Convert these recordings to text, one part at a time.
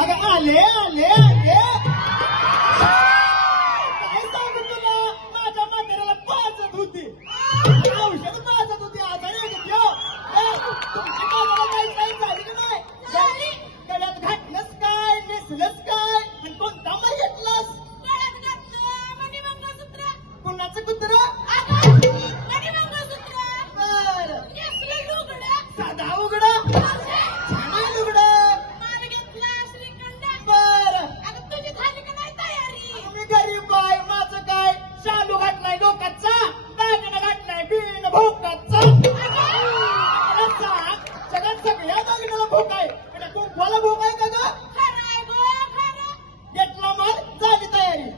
अगं आले आले आले काय सांगू तुला माझ्या म्हाताऱ्याला पाजत होती औषध पाजत होती आजारी आहे का त्यो? तुमची कामाला काही झाली का नाही गळ्यात घातलंस काय नेसलंस काय आणि कोणता माय घेतलास कुणाचं कुत्र साधा उघडा छान उघडा मी गरीब आहे माझं काय शालू घातलाय लोकांचा दागिना घातलाय बिन भोकाचा जगात सगळ्या दागिन्याला भोक आहे आणि कुंकवाला भोक आहे का ग घेतला माल झाली तयारी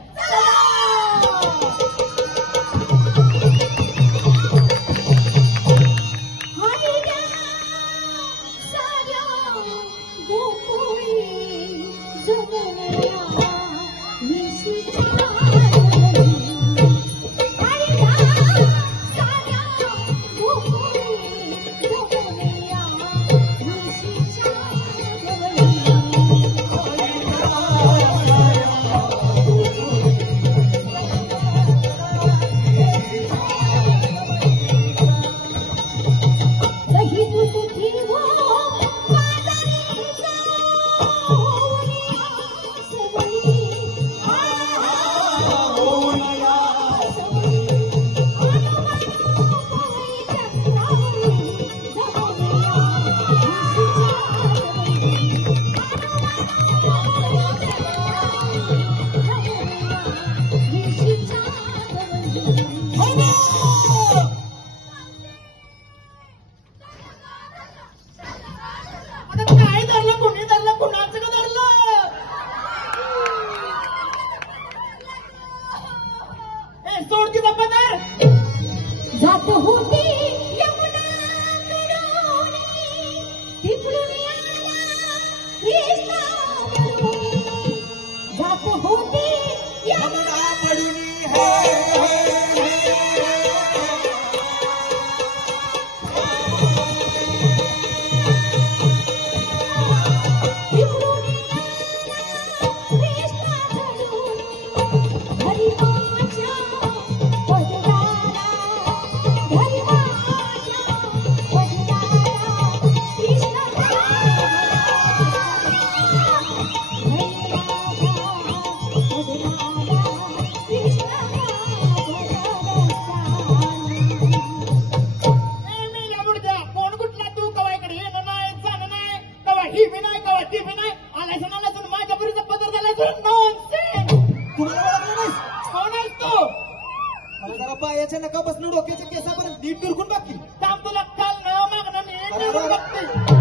पायाच्या नकापासून डोक्याच्या केसापर्यंत नीट दुर्गुण बाकी काम तुला काल नाव मागणं मी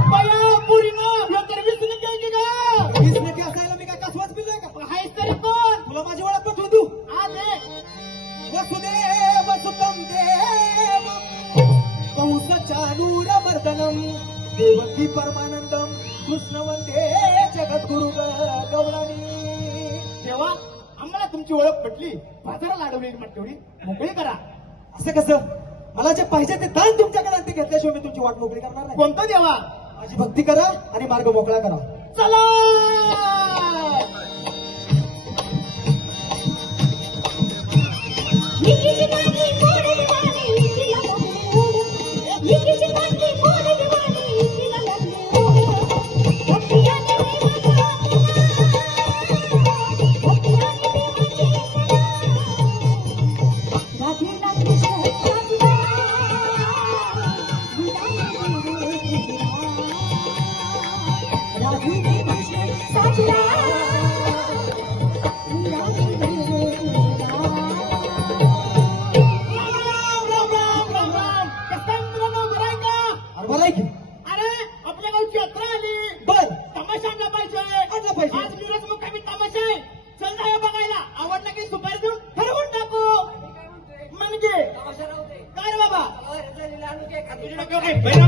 बया पुरी ना तर विसरून घ्यायची का वीस असायला मी काय कसवाच पिलोय का हायस तरी कोण तुला माझी ओळख पण तू आले वसुदेव सुतम देव कंस चानूर मर्दनम देवकी परमानंदम कृष्ण वंदे जगद्गुरु गौराणी तेव्हा आम्हाला तुमची ओळख पटली बाजाराला अडवली तेवढी मोकळी करा असं कसं मला जे पाहिजे ते दान तुमच्याकडे ते घेतल्याशिवाय मी तुमची वाट मोकळी करणार नाही कोणतं देवा माझी भक्ती करा आणि मार्ग मोकळा करा चला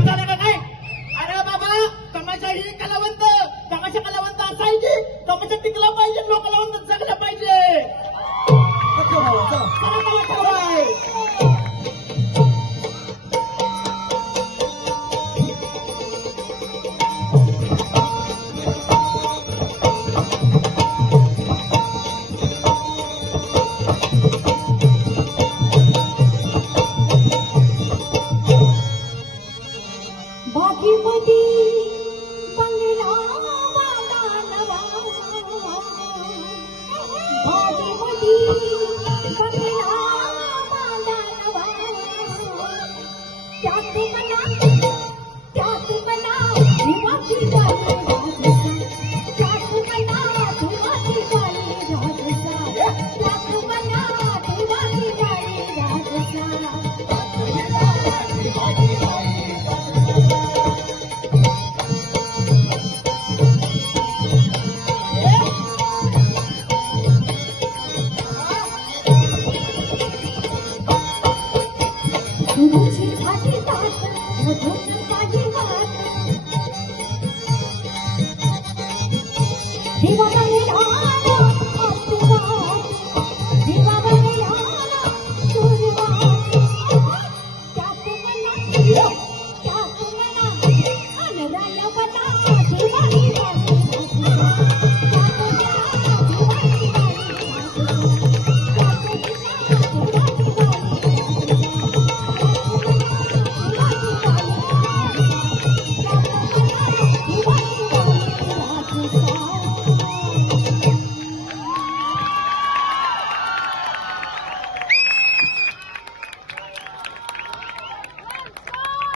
अरे बाबा तमाशा ही कलावंत तमाशा कलावंत असायची तमाशा टिकला पाहिजे लोक कलावंत जगला पाहिजे तुझी छाती दाट मधून काही वाट देवाला